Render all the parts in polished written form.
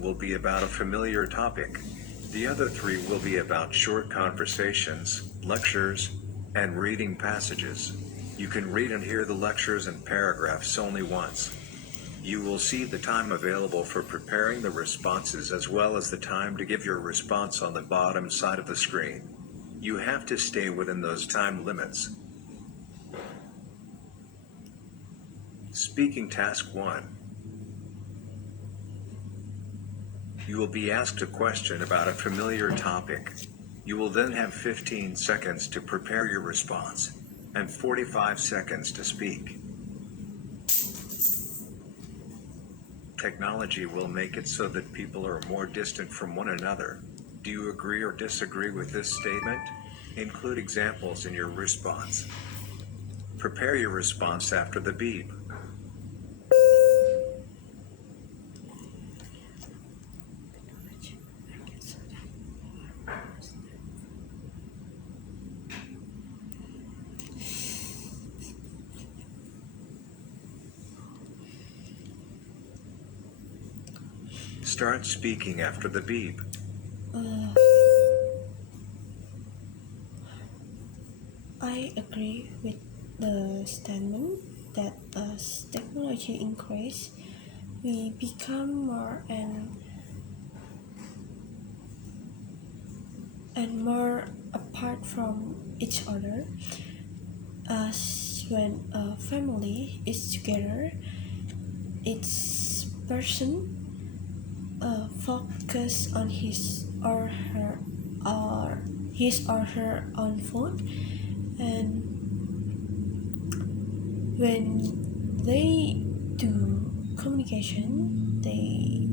will be about a familiar topic. The other 3 will be about short conversations, lectures, and reading passages. You can read and hear the lectures and paragraphs only once. You will see the time available for preparing the responses as well as the time to give your response on the bottom side of the screen. You have to stay within those time limits. Speaking Task 1. You will be asked a question about a familiar topic. You will then have 15 seconds to prepare your response, and 45 seconds to speak. Technology will make it so that people are more distant from one another. Do you agree or disagree with this statement? Include examples in your response. Prepare your response after the beep. Start speaking after the beep. I agree with the statement that as technology increases, we become more and more apart from each other. As when a family is together, each person focus on his or her own phone, and when they do communication, they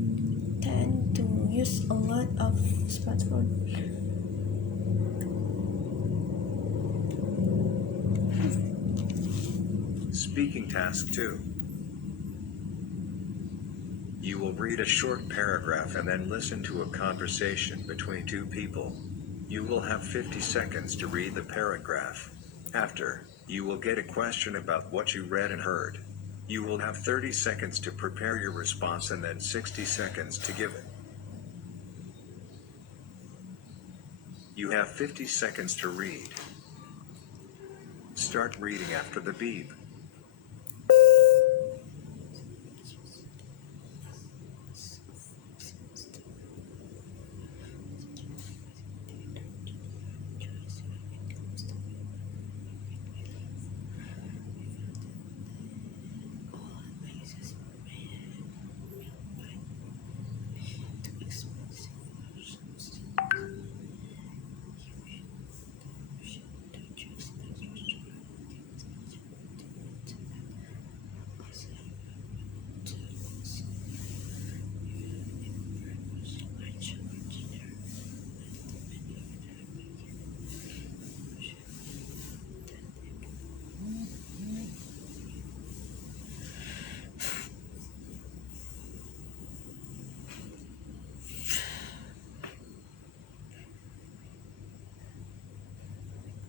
tend to use a lot of smartphone. Speaking Task 2. You will read a short paragraph and then listen to a conversation between 2 people. You will have 50 seconds to read the paragraph. After, you will get a question about what you read and heard. You will have 30 seconds to prepare your response and then 60 seconds to give it. You have 50 seconds to read. Start reading after the beep.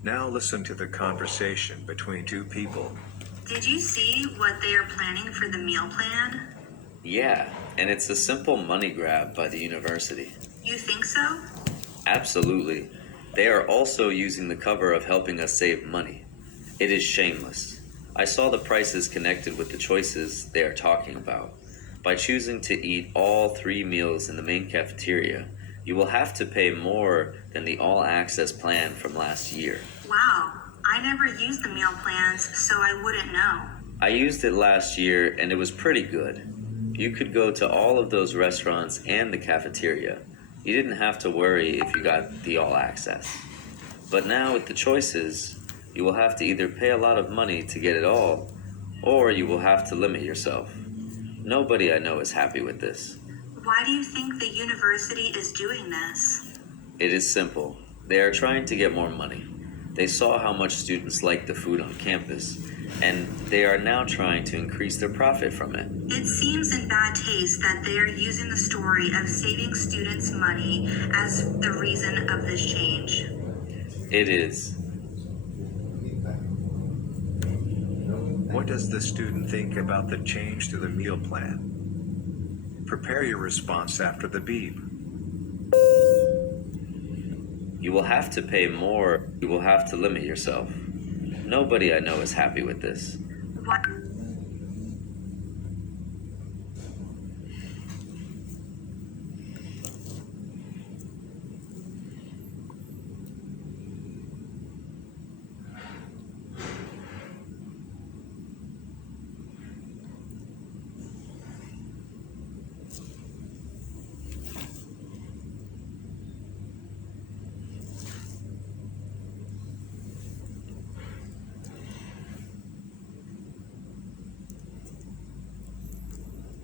Now listen to the conversation between 2 people. Did you see what they are planning for the meal plan? Yeah, and it's a simple money grab by the university. You think so? Absolutely. They are also using the cover of helping us save money. It is shameless. I saw the prices connected with the choices they are talking about. By choosing to eat all 3 meals in the main cafeteria, you will have to pay more than the all-access plan from last year. Wow, I never used the meal plans, so I wouldn't know. I used it last year and it was pretty good. You could go to all of those restaurants and the cafeteria. You didn't have to worry if you got the all-access. But now with the choices, you will have to either pay a lot of money to get it all, or you will have to limit yourself. Nobody I know is happy with this. Why do you think the university is doing this? It is simple. They are trying to get more money. They saw how much students like the food on campus, and they are now trying to increase their profit from it. It seems in bad taste that they are using the story of saving students money as the reason of this change. It is. What does the student think about the change to the meal plan? Prepare your response after the beep. You will have to pay more. You will have to limit yourself. Nobody I know is happy with this. What?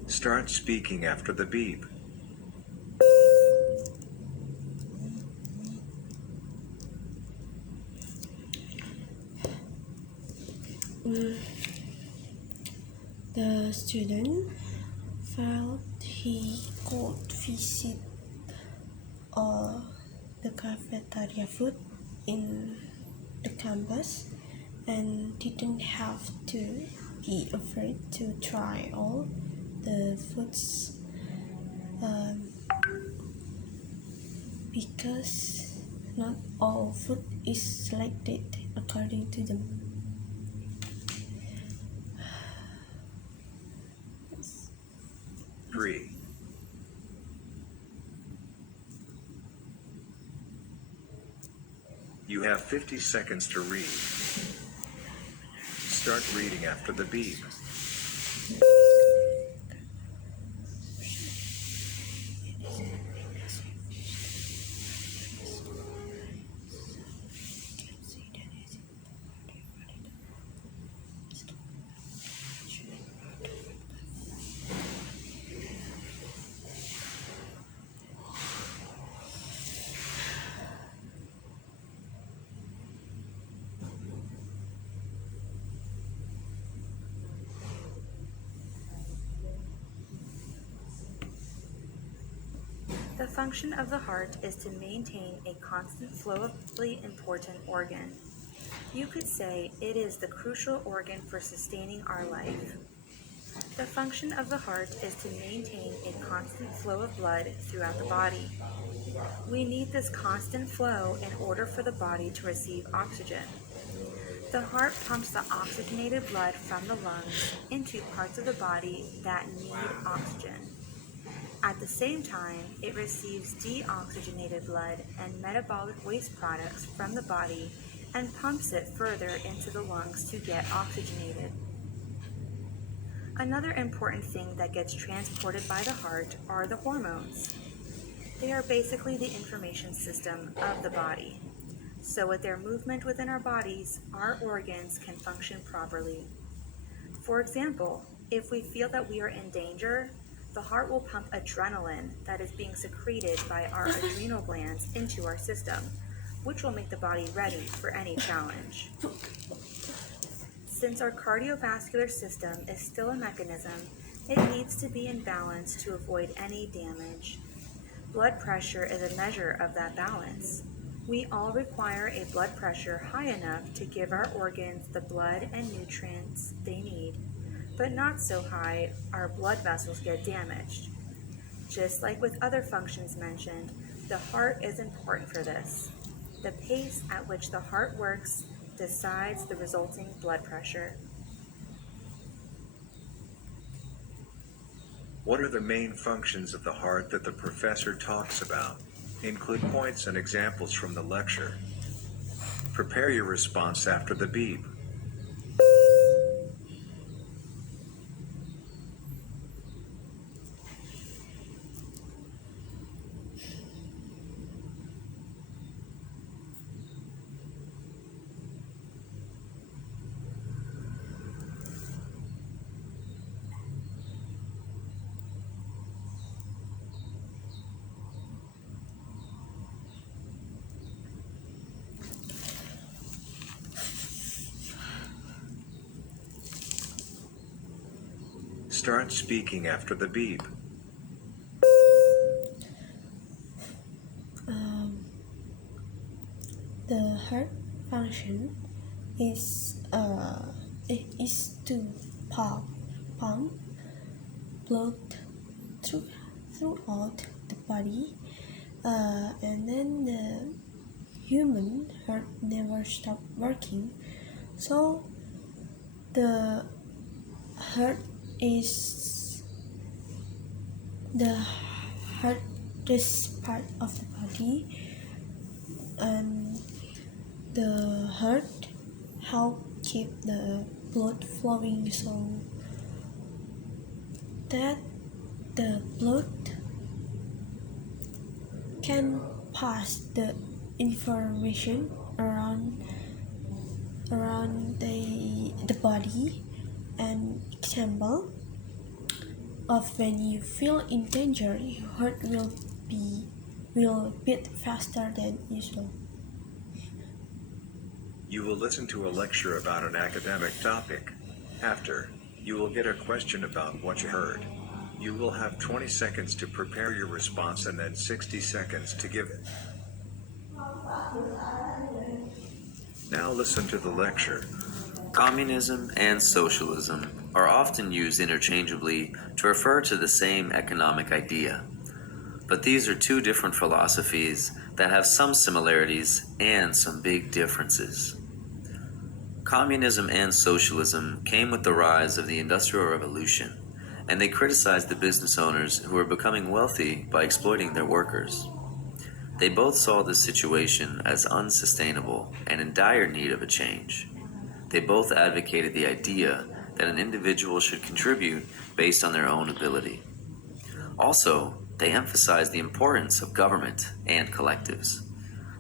Start speaking after the beep. The student felt he could visit all the cafeteria food in the campus and didn't have to be afraid to try all the foods because not all food is selected according to them. 3. You have 50 seconds to read. Start reading after the beep. The function of the heart is to maintain a constant flow of really important organ. You could say it is the crucial organ for sustaining our life. The function of the heart is to maintain a constant flow of blood throughout the body. We need this constant flow in order for the body to receive oxygen. The heart pumps the oxygenated blood from the lungs into parts of the body that need oxygen. At the same time, it receives deoxygenated blood and metabolic waste products from the body and pumps it further into the lungs to get oxygenated. Another important thing that gets transported by the heart are the hormones. They are basically the information system of the body. So with their movement within our bodies, our organs can function properly. For example, if we feel that we are in danger, the heart will pump adrenaline that is being secreted by our adrenal glands into our system, which will make the body ready for any challenge. Since our cardiovascular system is still a mechanism, it needs to be in balance to avoid any damage. Blood pressure is a measure of that balance. We all require a blood pressure high enough to give our organs the blood and nutrients they need, but not so high our blood vessels get damaged. Just like with other functions mentioned, the heart is important for this. The pace at which the heart works decides the resulting blood pressure. What are the main functions of the heart that the professor talks about? Include points and examples from the lecture. Prepare your response after the beep. Start speaking after the beep. The heart function is to pump blood through throughout the body, and then the human heart never stopped working. So the heart is the hardest part of the body, and the heart help keep the blood flowing so that the blood can pass the information around the body. An example of when you feel in danger, your heart will beat faster than usual. You will listen to a lecture about an academic topic. After, you will get a question about what you heard. You will have 20 seconds to prepare your response and then 60 seconds to give it. Now listen to the lecture. Communism and socialism are often used interchangeably to refer to the same economic idea. But these are two different philosophies that have some similarities and some big differences. Communism and socialism came with the rise of the Industrial Revolution, and they criticized the business owners who were becoming wealthy by exploiting their workers. They both saw this situation as unsustainable and in dire need of a change. They both advocated the idea that an individual should contribute based on their own ability. Also, they emphasized the importance of government and collectives.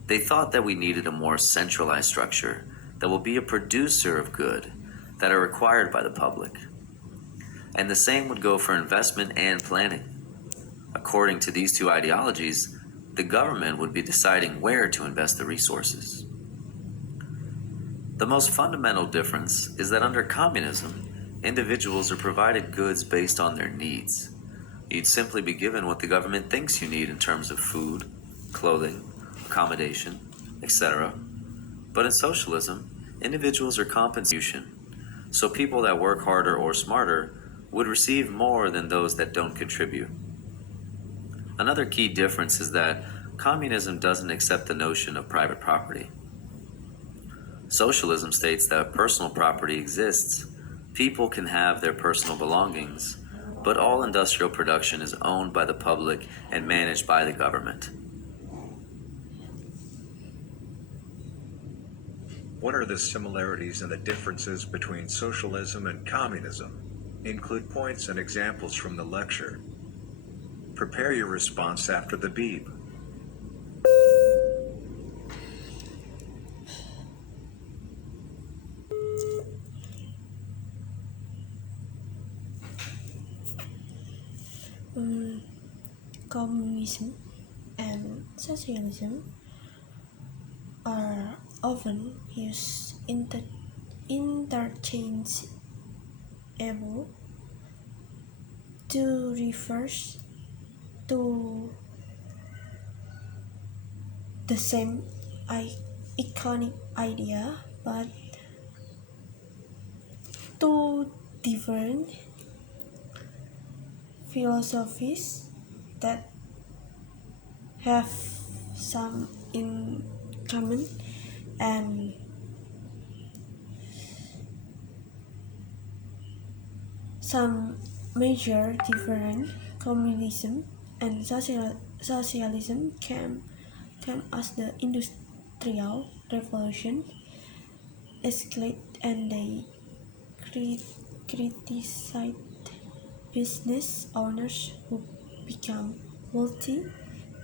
They thought that we needed a more centralized structure that will be a producer of good that are required by the public. And the same would go for investment and planning. According to these two ideologies, the government would be deciding where to invest the resources. The most fundamental difference is that under communism, individuals are provided goods based on their needs. You'd simply be given what the government thinks you need in terms of food, clothing, accommodation, etc. But in socialism, individuals are compensated, so people that work harder or smarter would receive more than those that don't contribute. Another key difference is that communism doesn't accept the notion of private property. Socialism states that personal property exists. People can have their personal belongings, but all industrial production is owned by the public and managed by the government. What are the similarities and the differences between socialism and communism? Include points and examples from the lecture. Prepare your response after the beep. Communism and socialism are often used interchangeable to refer to the same iconic idea, but two different philosophies that have some in common and some major difference. Communism and socialism came as the Industrial Revolution escalated, and they criticized business owners who become wealthy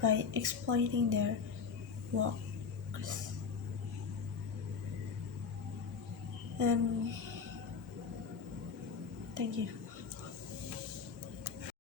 by exploiting their workers. And thank you.